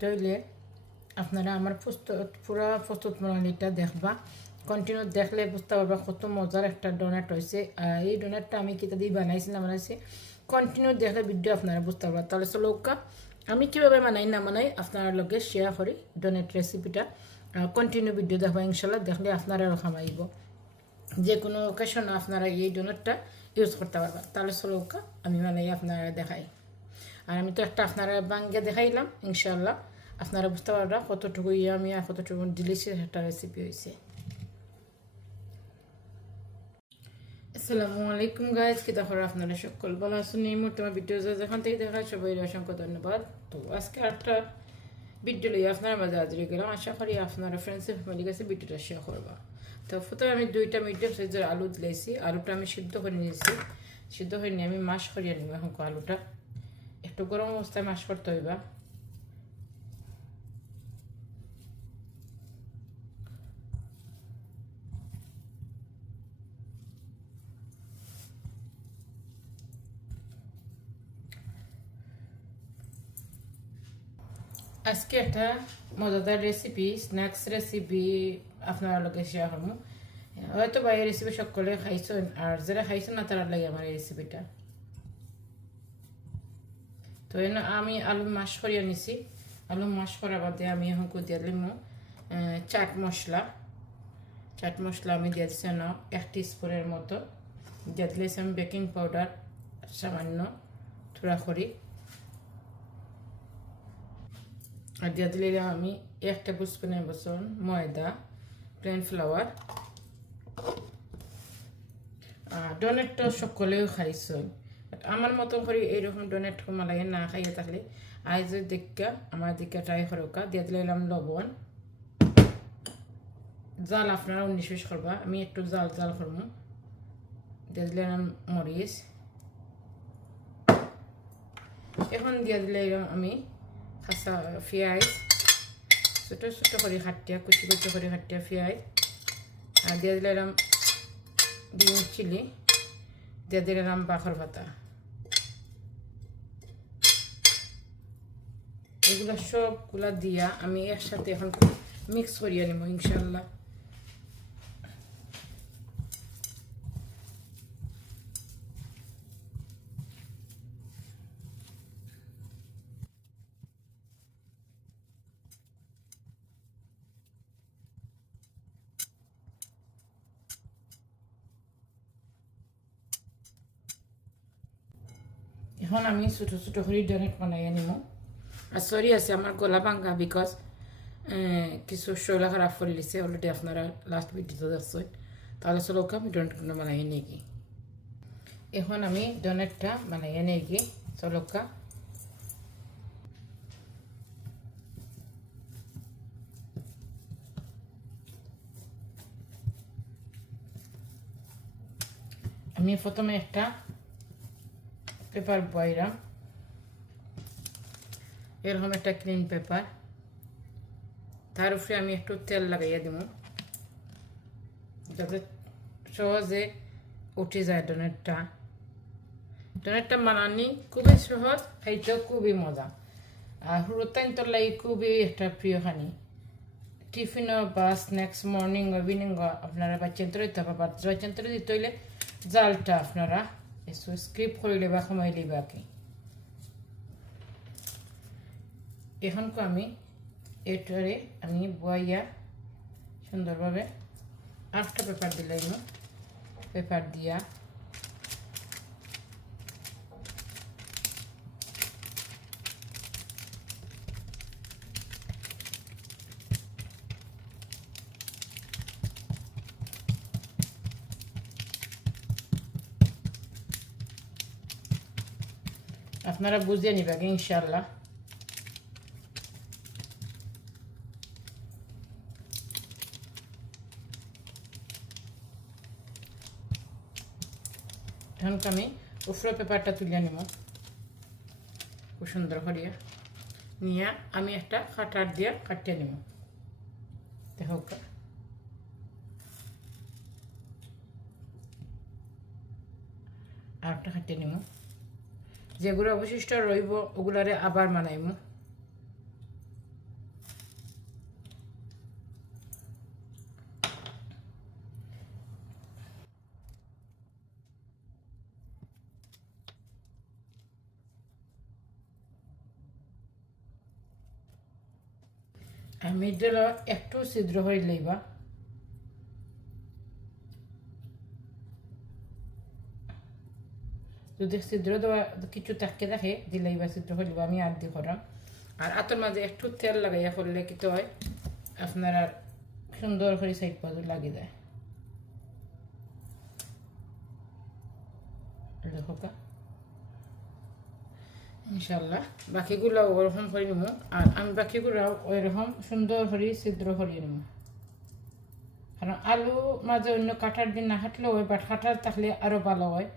সেটা হইলে আপনারা আমার প্রস্তুত, পুরো প্রস্তুত প্রণালীটা দেখবা। কন্টিনিউ দেখলে বুঝতে পারবা কত মজার একটা ডোনাট হয়েছে এই ডোনাটটা আমি কিতা দিয়ে বানাইছিলাম বানাইছি কন্টিনিউ দেখলে ভিডিও আপনারা বুঝতে পারবা। তাহলে চলৌকা আমি কীভাবে বানাই না বানাই আপনার লগে শেয়ার করি ডোনেট রেসিপিটা কন্টিনিউ ভিডিও দেখবা ইনশাল্লাহ দেখলে আপনারাও খামাইব যে কোনো অকেশন আপনারা এই ডোনাটটা ইউজ করতে পারবা। তাহলে চলৌকা আমি বানাই, আপনারা দেখাই। আর আমি তো একটা আপনারা বাঙ্গে দেখাইলাম ইনশাল্লাহ আপনারা বুঝতে পারবা কতটুকু ইয়ামি আর কতটুকু ডিলিশিয়াস একটা রেসিপি হয়েছে। আসসালামু আলাইকুম গাইজ কি দেখো আপনারা সকল? ভালো আছেন? এই মুহূর্তে আমার ভিডিও যেখান থেকে দেখা সবাই অসংখ্য ধন্যবাদ। তো আজকে একটা ভিডিও লই আপনার মাঝে হাজির গেলাম। আশা করি আপনারা ফ্রেন্ডসের ফ্যামিলি কাছে ভিডিওটা শেয়ার করবা। তো প্রথমে আমি দুইটা মিডিয়াম সাইজের আলু দিলাইছি। আলুটা আমি সিদ্ধ করে নিয়েছি। সিদ্ধ করে নিয়ে আমি মাছ করিয়ে নিব এখন আলুটা। একটু গরম অবস্থায় মাছ করতে হইবা। আজকে একটা মজাদার রেসিপি স্ন্যাক্স রেসিপি আপনার লগে শেয়ার করব। হয়তো বা এই রেসিপি সকলে খাইছেন, আর যারা খাইছেন না তারা লাগে আমার এই রেসিপিটা তো এন আমি আলু মাছ করিয়া নিছি। আলু মাছ করা বাদে আমি এখন দিয়ে দিলাম চাট মশলা। চাট মশলা আমি দিয়ে দিচ্ছি না, এক স্পুনের মতো। দিয়ে দিলেছি আমি বেকিং পাউডার সামান্য থোড়া করি আর দিয়ে দিলে আমি এক টেবিল স্পুনের বসন, ময়দা প্লেন ফ্লাওয়ার ডোনেটটা সকলেও খাইছেন আমার মতন করে এইরকম ডোনেট মালাই না খাইয়ে থাকলে আইজ দেখা, আমার দিকে ট্রাই করোকা দিয়ে দিলাম লবণ। জাল আপনারা উনিশ বিশ করবা, আমি একটু জাল জাল করব দিয়ে দিলাম মরিচ। এখন দিয়ে দিলে আমি খাসা পেঁয়াজ ছোটো ছোটো করে খাটিয়া কুচি কুচি করে খাটিয়া পেঁয়াজ আর দিয়ে দিলাম গ্রিন চিলি। দিয়ে দিলাম বাখর পাতা এগুলো সবগুলা দিয়া আমি একসাথে এখন মিক্স করিয়া নিব ইনশাল্লাহ এখন আমি ছোটো ছোটো করে ডোনেট বানাই আনিম আর সরি আছে আমার গলা ভাঙ্গা বিকজ কিছু শৈলা খারাপ করে লিছে অলরেডি আপনারা লাস্ট ভিডিওতে দেখছেন তাহলে চলো আমি ডোনেটগুলো বানাই গিয়ে এখন আমি ডোনেটটা বানাই গিয়ে চলকা আমি প্রথমে একটা পেপার বয়রাম এরকম একটা ক্লিন পেপার তার উপরে আমি একটু তেল লাগাইয়া দিব যাতে সহজে উঠে যায় ডোনেটটা ডোনেটটা বানানি খুবই সহজ, খাইতেও খুবই মজা। আর হুরতাইন তোর লাগে খুবই একটা প্রিয় খানি। টিফিনও বা স্ন্যাক্স মর্নিং ইভিনিং আপনারা বাচ্চান্তর দিতে পারবা। বাচ্চান্তর দিতে হইলে জালটা আপনারা এসো স্ক্রিপ কৰিলে বা সোমাই দিবা কি এখনকো আমি এইটারে আমি বয়াইয়া সুন্দরভাবে আটটা পেপার দিলাম পেপার দিয়া আপনারা বুঝে নিবেন ইনশাল্লাহ এখন আমি উপরে পেপারটা তুলে নিব। খুব সুন্দর করিয়া নিয়ে আমি একটা কাটার দিয়ে কাটিয়ে নিব। দেখো আর একটা কাটিয়ে নিব। যেগুলো অবশিষ্ট রইব ওগুলারে আবার মানাইমু মিডল একটু ছিদ্র হয়ে লইবা। যদি ছিদ্র দেওয়া কিছু থাকে দেখে দিলেই বা ছিদ্র হইব আমি আর দি করাম আর আতর মাঝে একটু তেল লাগাইয়া করলে কি হয় আপনার আর সুন্দর করে সাইড পাজু লাগিয়ে দেয় ইনশাল্লাহ বাকিগুলো ওরকম করে নিব আর আমি বাকিগুলো ওইরকম সুন্দর করে ছিদ্র করিয়ে নিব কারণ আলু মাঝে অন্য কাটার দিন না হাঁটলেও হয় বাট কাটার থাকলে আরও ভালো হয়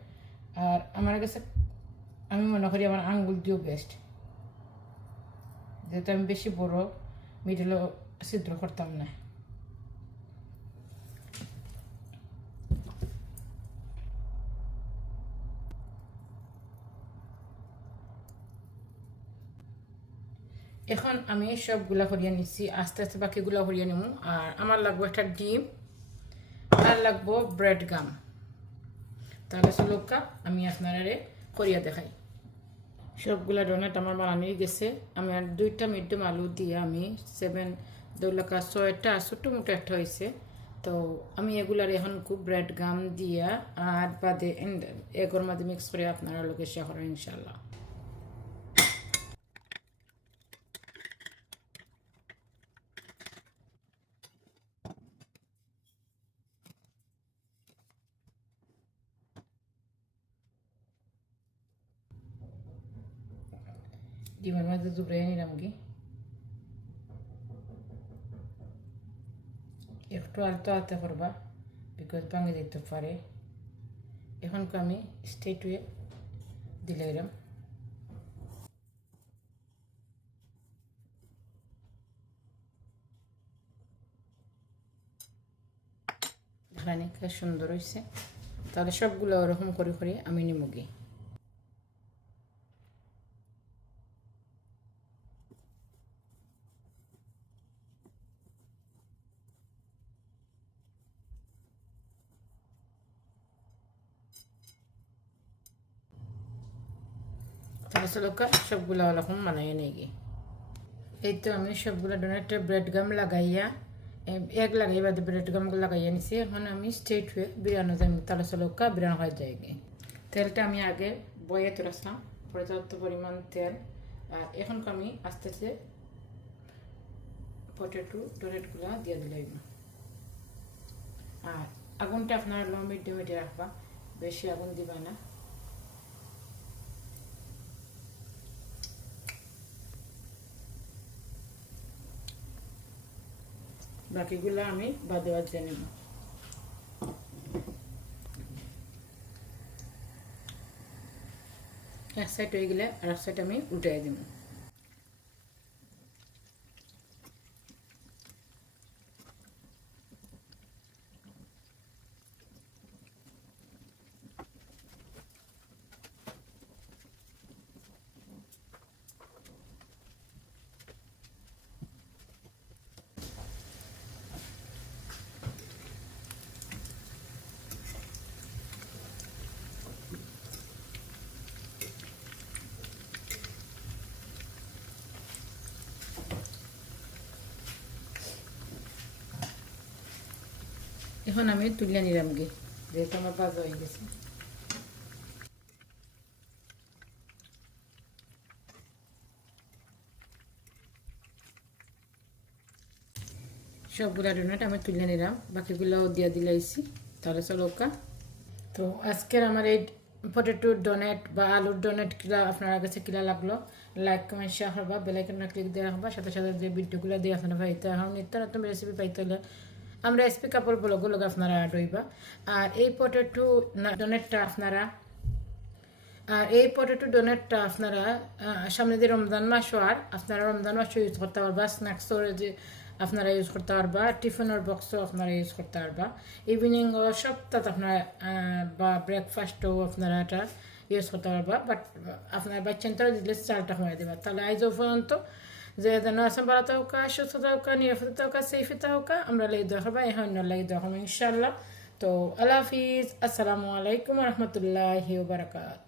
আর আমার কাছে, আমি মনে করি আমার আঙ্গুল দিয়েও বেস্ট যেহেতু আমি বেশি বড় মিডিলও ছিদ্র করতাম না। এখন আমি সবগুলা করিয়ে নিচ্ছি। আস্তে আস্তে বাকিগুলো করিয়ে নিব আর আমার লাগবো একটা ডিম। আর লাগবো ব্রেড গাম তাহলে সুলক্ষা আমি আপনারা করিয়া দেখাই। সবগুলা ডোনাট আমার বানানো গেছে। আমি আর দুইটা মিডিয়াম আলু দিয়ে আমি সেভেন দৌলাকা ছয়টা ছোটো মোটো একটা হয়েছে। তো আমি এগুলার এখন খুব ব্রেড গাম দিয়া আর বাদে এগোর মাঝে মিক্স করে আপনারা লোকে শেয়ার ইনশাল্লাহ ডিমের মধ্যে নিলাম কি একটু আলতো আলতো করবা বিকজ ভাঙে যেতে পারে এখন আমি স্ট্রেট ওয়ে দিলে এরম এখানে সুন্দর হয়েছে তাহলে সবগুলো ওরকম করে করে আমি নিমুগি তাহলে লোকা সবগুলো ওরকম বানাইয়া নিয়ে গিয়ে। এই তো আমি সবগুলো ডোনাটে ব্রেড গাম লাগাইয়া এক লাগাই বাদে ব্রেড গাম লাগাইয়া নিছি। এখন আমি স্ট্রেট হয়ে বিরিয়ানি যাই তাহলে লোকা বিরিয়ানি হয়ে যায় তেলটা আমি আগে বয়ে তুলেছিলাম পর্যাপ্ত পরিমাণ তেল। আর এখন আমি আস্তে আস্তে পটেটো ডোনেটগুলো দিয়ে দিলাম আর আগুনটা আপনার লো মিডিয়ামে রাখবা। বেশি আগুন দিবা না। বাকিগুলো আমি বাদে জানি নেব এক সাইড হয়ে গেলে আর এক সাইড আমি উল্টাই দিব। এখন আমি তুলে নিলাম গে। যেহেতু আমার বাজা হয়ে গেছে। সবগুলা ডোনাট আমি তুলে নিলাম বাকিগুলোও দিয়ে দিলাইছি তাহলে চলো ওকা। তো আজকের আমার এই পটেটো ডোনেট বা আলুর ডোনেট কিলা আপনার কাছে কিলা লাগল লাইক কমেন্ট শেয়ার করবা বেলাইকনটা ক্লিক দেওয়া রাখবা সাথে সাথে যে ভিডিওগুলো দিয়ে আপনারা পাইতে এখন নিত্য নতুন রেসিপি পাইতে হলে আমরা এসপি কাপড় ব্লগুলো আপনারা রইবা। আর এই পটেটো ডোনেটটা আপনারা। আর এই পটেটো ডোনেটটা আপনারা সামনে দিয়ে রমজান মাস আর আপনারা রমজান মাসও ইউজ করতে পারবা। স্ন্যাক্সও যে আপনারা ইউজ করতে পারবা, টিফিনের বক্সও আপনারা ইউজ করতে পারবা। ইভিনিং সপ্তাহ আপনারা বা ব্রেকফাস্টও আপনারা এটা ইউজ করতে পারবা। বাট আপনার বাচ্চান্তরা দিলে চালটা কমাই দেবা তাহলে আইজ পর্যন্ত যে যেন আছে توكا থাকা توكا থাকা নিরাপদে থাকা সেফে থাকা আমরা লেগে দেখাবো এখন লেগে দেখাবো ইনশাল্লাহ তো আল্লাহ হাফিজ। আসসালামু আলাইকুম রহমতুল্লাহ বারকাত